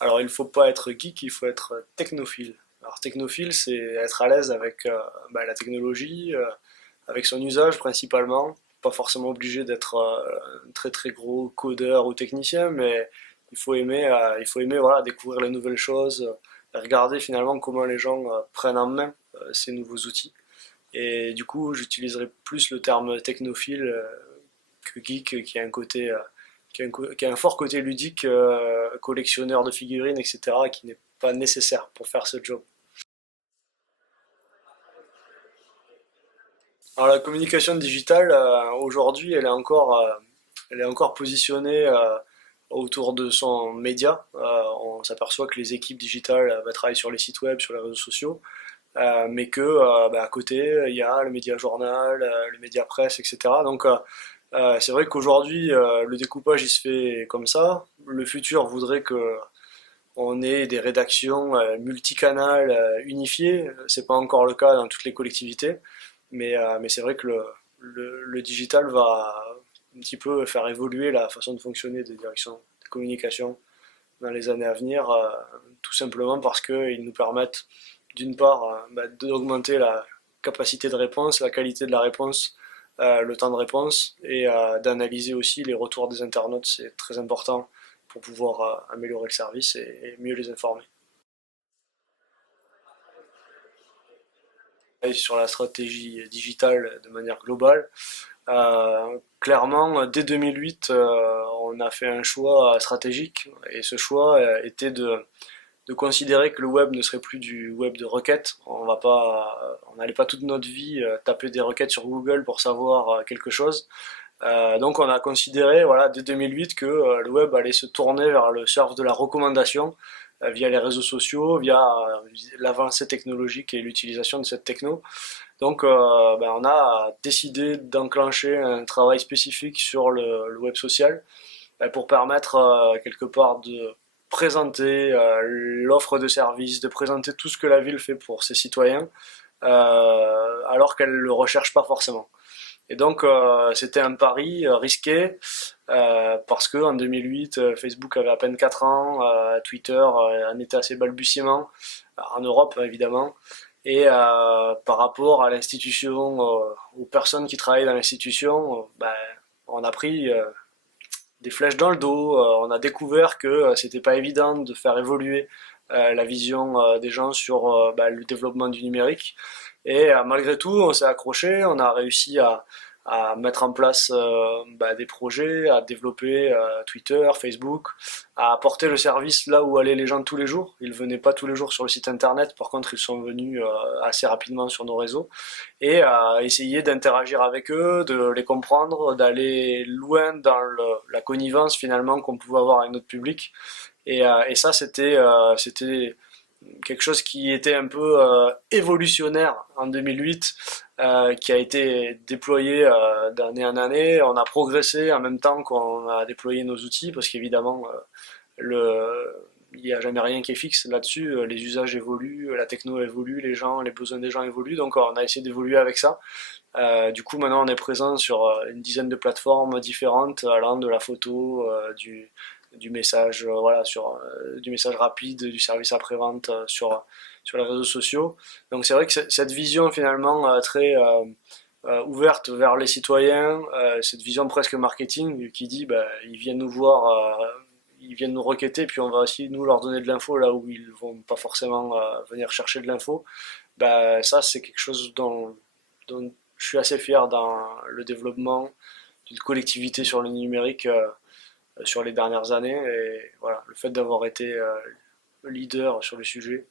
Alors il ne faut pas être geek, il faut être technophile. Alors technophile, c'est être à l'aise avec la technologie, avec son usage principalement. Pas forcément obligé d'être un très très gros codeur ou technicien, mais il faut aimer voilà, découvrir les nouvelles choses, regarder finalement comment les gens prennent en main ces nouveaux outils. Et du coup, j'utiliserai plus le terme technophile que geek, qui a un fort côté ludique, collectionneur de figurines, etc., qui n'est pas nécessaire pour faire ce job. Alors la communication digitale, aujourd'hui, elle est encore positionnée autour de son média. On s'aperçoit que les équipes digitales travaillent sur les sites web, sur les réseaux sociaux, mais que à côté, il y a le média journal, le média presse, etc. Donc c'est vrai qu'aujourd'hui, le découpage il se fait comme ça. Le futur voudrait que on ait des rédactions multicanales unifiées. C'est pas encore le cas dans toutes les collectivités, mais c'est vrai que le digital va un petit peu faire évoluer la façon de fonctionner des directions de communication dans les années à venir, tout simplement parce qu'ils nous permettent d'une part d'augmenter la capacité de réponse, la qualité de la réponse, le temps de réponse, et d'analyser aussi les retours des internautes, c'est très important pour pouvoir améliorer le service et mieux les informer. Et sur la stratégie digitale de manière globale, clairement, dès 2008, on a fait un choix stratégique, et ce choix était de considérer que le web ne serait plus du web de requêtes. On n'allait pas toute notre vie taper des requêtes sur Google pour savoir quelque chose. Donc on a considéré, voilà, dès 2008, que le web allait se tourner vers le surf de la recommandation via les réseaux sociaux, via l'avancée technologique et l'utilisation de cette techno. Donc on a décidé d'enclencher un travail spécifique sur le web social pour permettre quelque part de présenter l'offre de services, de présenter tout ce que la ville fait pour ses citoyens, alors qu'elle ne le recherche pas forcément. Et donc c'était un pari risqué parce que en 2008, Facebook avait à peine 4 ans, Twitter en était assez balbutiement, en Europe évidemment, et par rapport à l'institution, aux personnes qui travaillent dans l'institution, on a pris des flèches dans le dos. On a découvert que c'était pas évident de faire évoluer la vision des gens sur le développement du numérique. Et malgré tout, on s'est accroché, on a réussi à mettre en place des projets, à développer Twitter, Facebook, à apporter le service là où allaient les gens tous les jours. Ils venaient pas tous les jours sur le site internet, par contre ils sont venus assez rapidement sur nos réseaux, et à essayer d'interagir avec eux, de les comprendre, d'aller loin dans la connivence finalement qu'on pouvait avoir avec notre public. Et ça, c'était quelque chose qui était un peu évolutionnaire en 2008, qui a été déployé d'année en année. On a progressé en même temps qu'on a déployé nos outils, parce qu'évidemment, il n'y a jamais rien qui est fixe là-dessus. Les usages évoluent, la techno évolue, les besoins des gens évoluent, donc on a essayé d'évoluer avec ça. Du coup, maintenant, on est présent sur une dizaine de plateformes différentes, allant de la photo, du message, voilà, du message rapide, du service après-vente sur les réseaux sociaux. Donc c'est vrai que cette vision finalement très ouverte vers les citoyens, cette vision presque marketing qui dit ils viennent nous voir, ils viennent nous requêter, puis on va aussi nous leur donner de l'info là où ils vont pas forcément venir chercher de l'info. Ça c'est quelque chose dont je suis assez fier dans le développement d'une collectivité sur le numérique sur les dernières années. Et voilà, le fait d'avoir été leader sur le sujet,